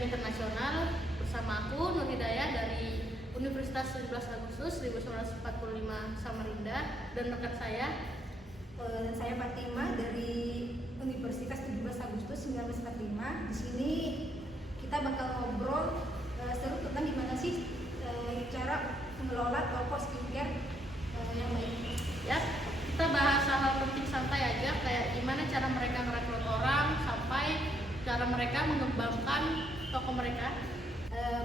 Skincare Internasional bersama aku Nur Hidayah dari Universitas 17 Agustus 1945 Samarinda dan rekan saya Fatima dari Universitas 17 Agustus 1945. Di sini kita bakal ngobrol seru tentang gimana sih cara mengelola toko skincare yang baik. ya. Kita bahas hal penting santai aja, kayak gimana cara mereka merekrut orang sampai cara mereka mengembangkan toko mereka.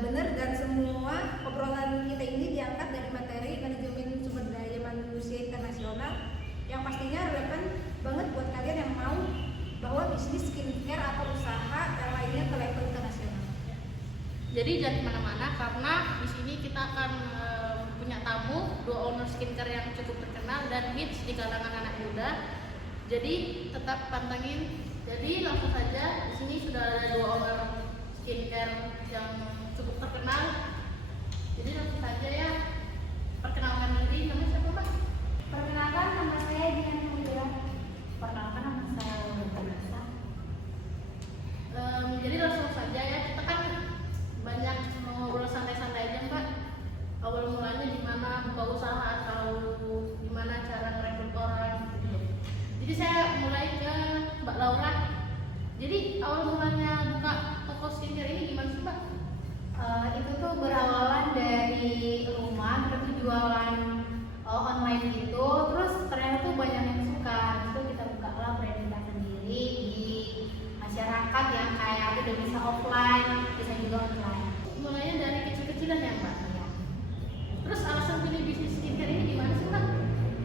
Bener, dan semua obrolan kita ini diangkat dari materi manajemen sumber daya manusia internasional yang pastinya relevan banget buat kalian yang mau bawa bisnis skincare atau usaha yang lainnya ke level internasional. Jadi jangan kemana-mana karena di sini kita akan punya tamu, dua owner skincare yang cukup terkenal dan hits di kalangan anak muda. Jadi tetap pantengin. Jadi langsung saja, di sini sudah ada dua owner skincare yang cukup terkenal. Jadi langsung saja ya, perkenalkan diri. Namanya siapa, Mbak? Perkenalkan, nama saya Dian Mulia. Perkenalkan, nama saya Vanessa. Jadi langsung saja ya, kita kan banyak ngobrol santai-santai aja, Mbak. Awal mulanya gimana buka usaha atau gimana cara merekrut orang gitu. Jadi saya mulai ke Mbak Laura. Jadi awal mulanya buka toko skincare ini gimana sih, Mbak? Itu tuh berawalan dari rumah, terus jualan online gitu. Terus ternyata tuh banyak yang suka. Itu kita buka lah brand kita sendiri di masyarakat yang kayak udah bisa offline, bisa juga online. Mulainya dari kecil-kecilan ya, Mbak? Terus alasan pilih bisnis skincare ini gimana sih, Mbak?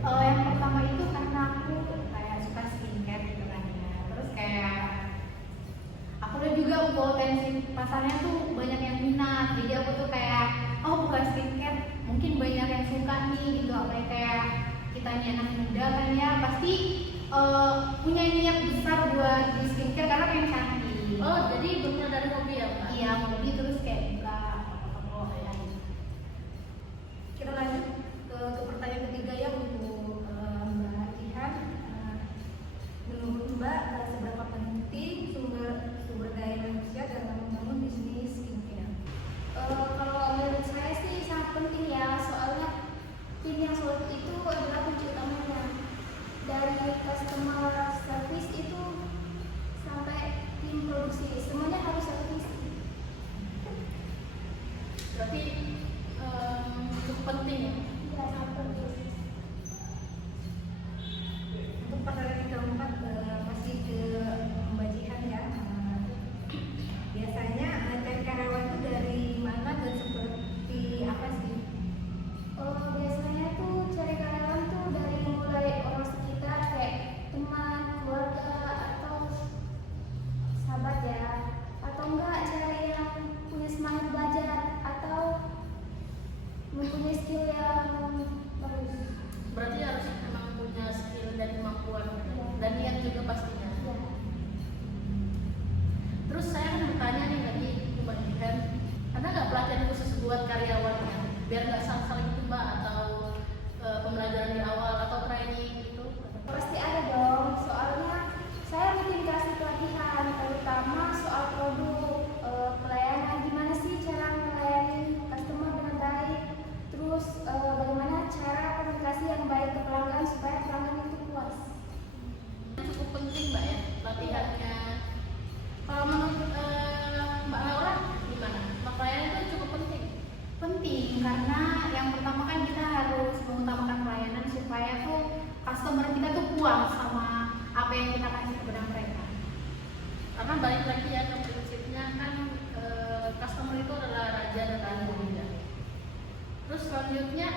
Yang pertama itu karena aku kayak suka skincare gitu kan ya. Terus kayak aku lihat juga potensi pasarnya tuh banyak yang minat. Jadi aku tuh kayak buka skincare mungkin banyak yang suka nih gitu. Apalagi kayak kita nih anak muda kan ya pasti punya niat besar buat di skincare karena pengen cantik. Oh, jadi bermula dari hobi ya, Mbak? Iya, hobi terus kayak buka toko ya. Kita lanjut ke pertanyaan ketiga ya untuk Mbak Jihan. Menurut Mbak, seberapa penting sumber daya manusia dalam membangun bisnis skincare? Kalau menurut saya sih sangat penting ya, soalnya tim yang solid itu adalah kunci utamanya. Dari customer service itu sampai tim produksi, semuanya harus satu visi. Berarti cukup penting ya? Ya, sangat penting. Untuk pertanyaan keempat masih ke Mbak Jihan ya. Biasanya cari karyawan itu dari mana dan seperti apa sih? Biasanya tuh cari karyawan tuh dari mulai orang sekitar kayak teman, keluarga, atau sahabat ya. Atau enggak cari yang punya semangat belajar atau mempunyai skill yang bagus. Berarti harus memang punya skill dan kemampuan dan niat juga pastinya. Ya. Terus saya kan bertanya nih tadi ke Mbak Jihan, ada nggak pelatihan khusus buat karyawannya biar nggak salah-salah gitu, Mbak, atau pembelajaran di awal atau training gitu? Pasti ada dong, soalnya saya rutin kasih pelatihan, terutama soal produk, pelayanan, gimana sih cara melayani customer dengan baik, terus bagaimana cara komunikasi yang baik ke pelanggan supaya pelanggan itu puas. Cukup penting, Mbak, ya pelatihannya. Kalau menurut Mbak Laura gimana? Pelayanan itu cukup penting. Penting karena yang pertama kan kita harus mengutamakan pelayanan supaya tuh customer kita tuh puas sama apa yang kita kasih kepada mereka. Karena balik lagi ya ke prinsipnya kan customer itu adalah raja dan raja. Terus selanjutnya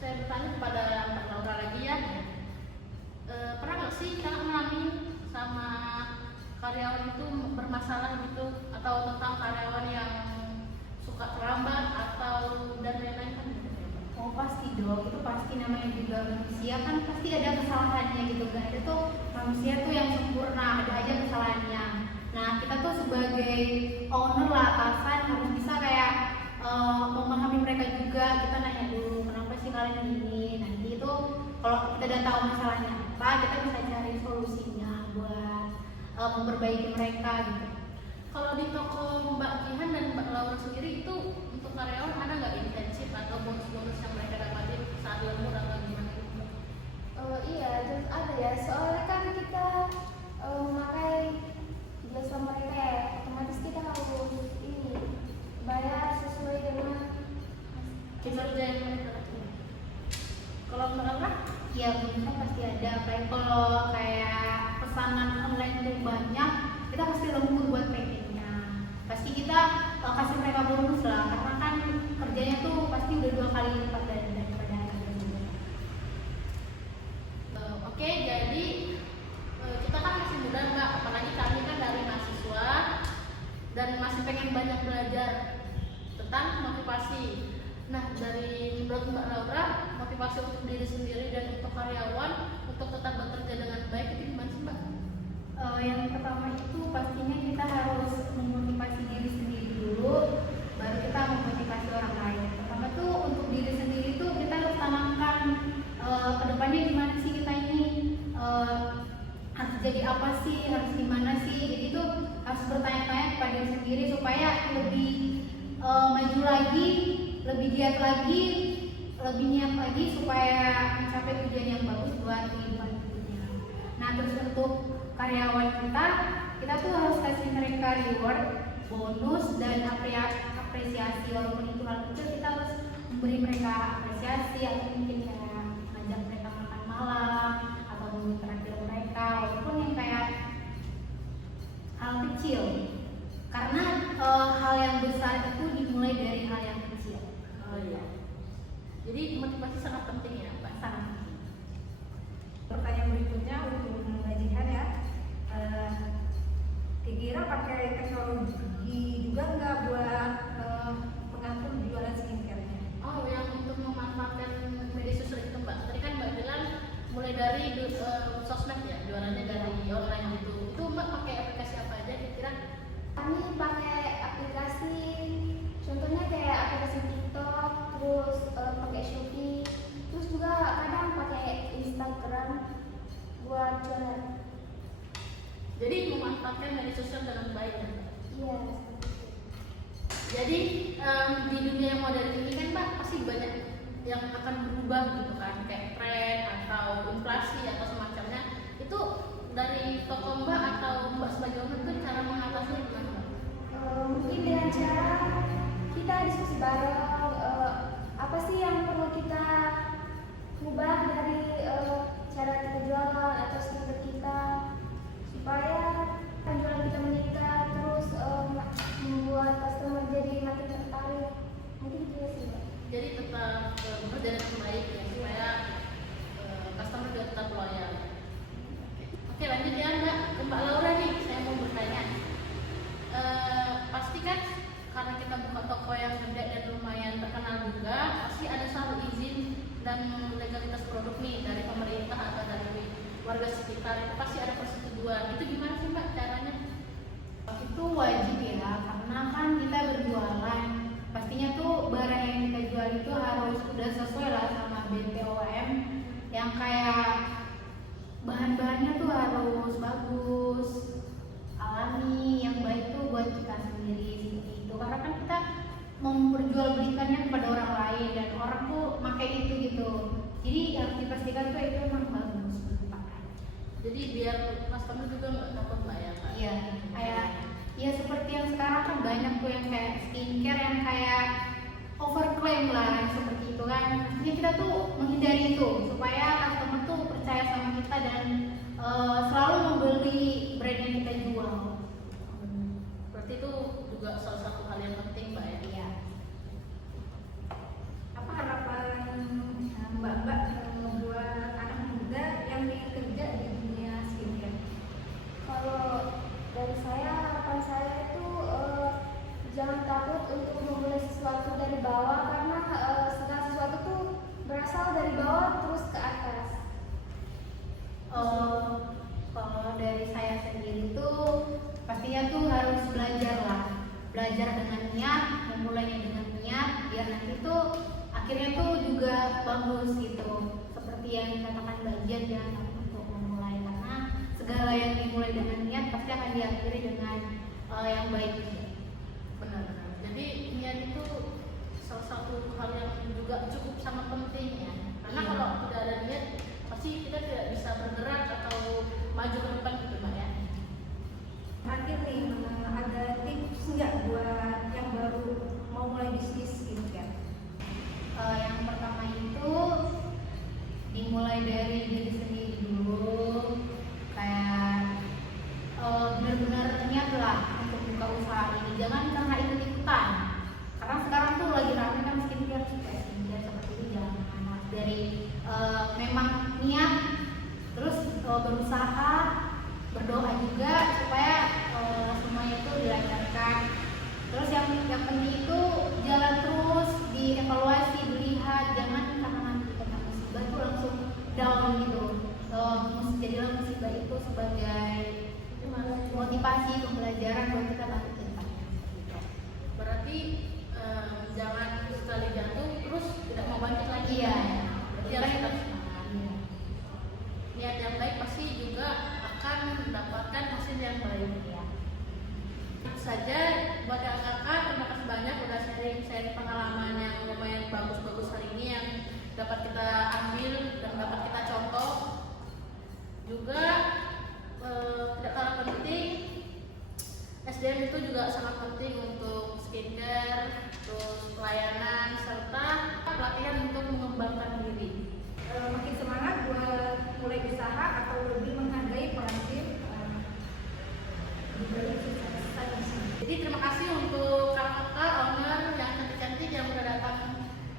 saya bertanya kepada Mbak Laura lagi ya, pernah nggak sih kakak ngalamin sama karyawan itu bermasalah gitu, atau tentang karyawan yang suka terlambat atau dan lain-lain kan gitu ya, Mbak? Oh pasti dong, itu pasti namanya juga manusia kan pasti ada kesalahannya gitu, gak ada tuh manusia tuh yang sempurna, ada aja kesalahannya. Nah kita tuh sebagai owner lah, atasan harus bisa kayak memahami mereka juga. Kita nanya dulu kenapa sih kalian gini, nanti itu kalau kita udah tahu masalahnya apa, kita bisa cari solusinya buat memperbaiki mereka gitu. Kalau di toko Mbak Jihan dan Mbak Laura sendiri itu untuk karyawan ada nggak intensif atau bonus-bonus yang mereka dapatin saat lembur atau gimana gitu? Iya, terus ada ya. Soalnya kan kita memakai jasa mereka ya, otomatis kita harus ini bayar sesuai dengan Kinerja yang mereka lakukan. Kalau Mbak Laura? ya bonusnya pasti ada. Kayak kalau kayak pesanan online itu banyak, kita pasti lembur buat packingnya. Pasti kita kasih mereka bonus lah, karena kan kerjanya tuh pasti udah 2 kali lipat daripada hari biasa. Oke, jadi kita kan masih muda Mbak, apalagi kami kan dari mahasiswa dan masih pengen banyak belajar tentang motivasi. Nah, dari menurut Mbak Laura, motivasi untuk diri sendiri dan untuk karyawan untuk tetap bekerja dengan baik itu gimana sih Mbak? Yang pertama itu pastinya kita harus memotivasi diri sendiri dulu, baru kita memotivasi orang lain. Pertama tuh untuk diri sendiri tuh kita harus tanamkan kedepannya gimana sih kita ini, harus jadi apa sih, harus gimana sih. Jadi tuh harus bertanya-tanya kepada diri sendiri supaya lebih maju lagi, lebih giat lagi, lebih niat lagi supaya mencapai tujuan yang bagus buat kehidupan hidupnya. Nah, terus untuk karyawan kita tuh harus kasih mereka reward, bonus dan apresiasi. Walaupun itu hal kecil, kita harus memberi mereka apresiasi atau mungkin kayak ngajak mereka makan malam atau mungkin terakhir mereka, walaupun yang kayak hal kecil. Karena hal yang besar itu dimulai dari hal yang kecil. Oh iya. Jadi motivasi sangat penting ya Mbak. Sangat penting. Pertanyaan berikutnya untuk Mbak Jihan ya. Kira-kira pakai teknologi juga nggak buat mengatur jualan skincare-nya? Oh, yang untuk memanfaatkan media sosial itu Mbak. Tadi kan Mbak bilang mulai dari sosmed ya, jualannya dari online gitu. Itu Mbak pakai aplikasi apa aja kira-kira? Kami pakai aplikasi, contohnya kayak aplikasi TikTok, terus pakai Shopee, terus juga kadang pakai Instagram buat jualan. Jadi memanfaatkan media sosial dengan baik ya. Iya. Jadi di dunia yang modern ini kan Mbak pasti banyak yang akan berubah gitu kan, kayak tren atau inflasi atau semacamnya. Itu dari toko Mbak atau Mbak sebagai owner itu cara mengatasinya gimana Mbak? Mungkin dengan cara kita diskusi bareng, apa sih yang perlu kita ubah dari cara kita jualan atau skincare kita supaya penjualan kita meningkat, terus membuat customer jadi makin tertarik. Mungkin itu ya sih Mbak. Jadi tetap bekerja dengan baik ya supaya customer juga tetap loyal. Oke, lanjut ya Mbak, ke Mbak Laura nih, saya mau bertanya. Pasti kan karena kita buka toko yang gede dan lumayan terkenal juga, pasti ada selalu izin dan legalitas produk nih dari pemerintah atau dari warga sekitar, itu pasti ada persetujuan. Itu gimana sih Mbak caranya? Itu wajib ya, karena kan kita berjualan, pastinya tuh barang yang kita jual itu harus udah sesuai lah sama BPOM, yang kayak bahan-bahannya tuh harus bagus, alami, yang baik tuh buat kita sendiri seperti itu. Karena kan kita memperjualbelikannya kepada orang lain dan orang tuh pakai itu gitu. Jadi harus dipastikan tuh itu memang bagus dipakai. Jadi biar customer juga nggak takut Mbak ya Kak? Iya, kayak ya seperti yang sekarang kan banyak tuh yang kayak skincare yang kayak overclaim lah yang seperti itu kan. Jadi kita tuh menghindari itu supaya customer tuh percaya sama kita dan selalu membeli brand yang kita jual. Berarti itu juga salah satu hal yang penting Mbak ya? Iya. Apa harapan Mbak-mbak buat anak muda yang ingin kerja di dunia skincare? Kalau dari saya, harapan saya itu jangan takut untuk memulai sesuatu dari bawah, karena segala sesuatu tuh berasal dari bawah terus ke atas. Kalau dari saya sendiri tuh pastinya tuh harus belajar lah, belajar dengan niat, memulainya dengan niat, biar nanti tuh akhirnya tuh juga bagus gitu. Seperti yang dikatakan belajar jangan takut untuk memulai, karena segala yang dimulai dengan niat pasti akan diakhiri dengan yang baik. Benar-benar. Jadi niat itu salah satu hal yang juga cukup sangat penting ya. Karena Iya. kalau tidak ada niat, pasti kita tidak bisa bergerak atau maju ke depan gitu Mbak ya. Terakhir nih, ada tips nggak buat yang baru mau mulai bisnis skincare? Yang pertama itu dimulai dari diri sendiri dulu, kayak benar-benar niat lah untuk buka usaha ini, jangan karena ikut-ikutan. Karena sekarang tuh lagi rame kan skincare, kayak skincare seperti itu, jangan harus dari memang niat, terus berusaha, berdoa juga supaya semuanya itu dilancarkan. Terus yang penting itu jalan terus, dievaluasi, dilihat, jangan karena nanti kena musibah tuh langsung down gitu. Jadilah musibah itu sebagai motivasi pembelajaran buat kita nanti ke depannya. Berarti jangan sekali jatuh terus tidak mau bangkit lagi. Iya. Berarti harus tetap semangat. Niat yang baik pasti juga akan mendapatkan hasil yang baik. Iya. Itu saja buat kakak, terima kasih banyak udah sharing pengalaman yang lumayan bagus-bagus hari ini yang dapat kita ambil dan dapat kita contoh. Juga tidak kalah penting, SDM itu juga sangat penting untuk skincare, terus pelayanan serta pelatihan untuk mengembangkan diri. Makin semangat buat mulai usaha atau lebih menghargai perantin di balik sukses tadi. Jadi terima kasih untuk kakak owner yang cantik-cantik yang udah datang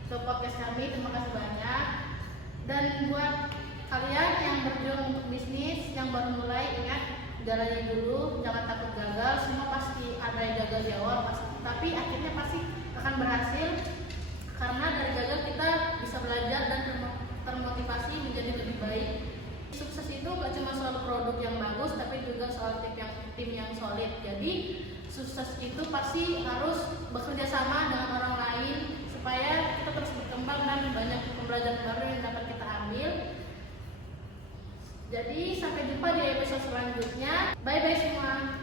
ke podcast kami, terima kasih banyak. Dan buat kalian yang berjuang untuk bisnis, yang baru mulai, ingat jalani dulu, jangan takut gagal. Semua pasti ada yang gagal di awal, tapi akhirnya pasti akan berhasil. Karena dari gagal kita bisa belajar dan termotivasi menjadi lebih baik. Sukses itu gak cuma soal produk yang bagus, tapi juga soal tim yang solid. Jadi sukses itu pasti harus bekerja sama dengan orang lain supaya kita terus berkembang dan banyak pembelajaran baru yang dapat kita ambil. Jadi sampai jumpa di episode selanjutnya. Bye bye semua.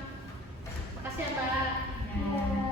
Makasih ya Mbak. Nah.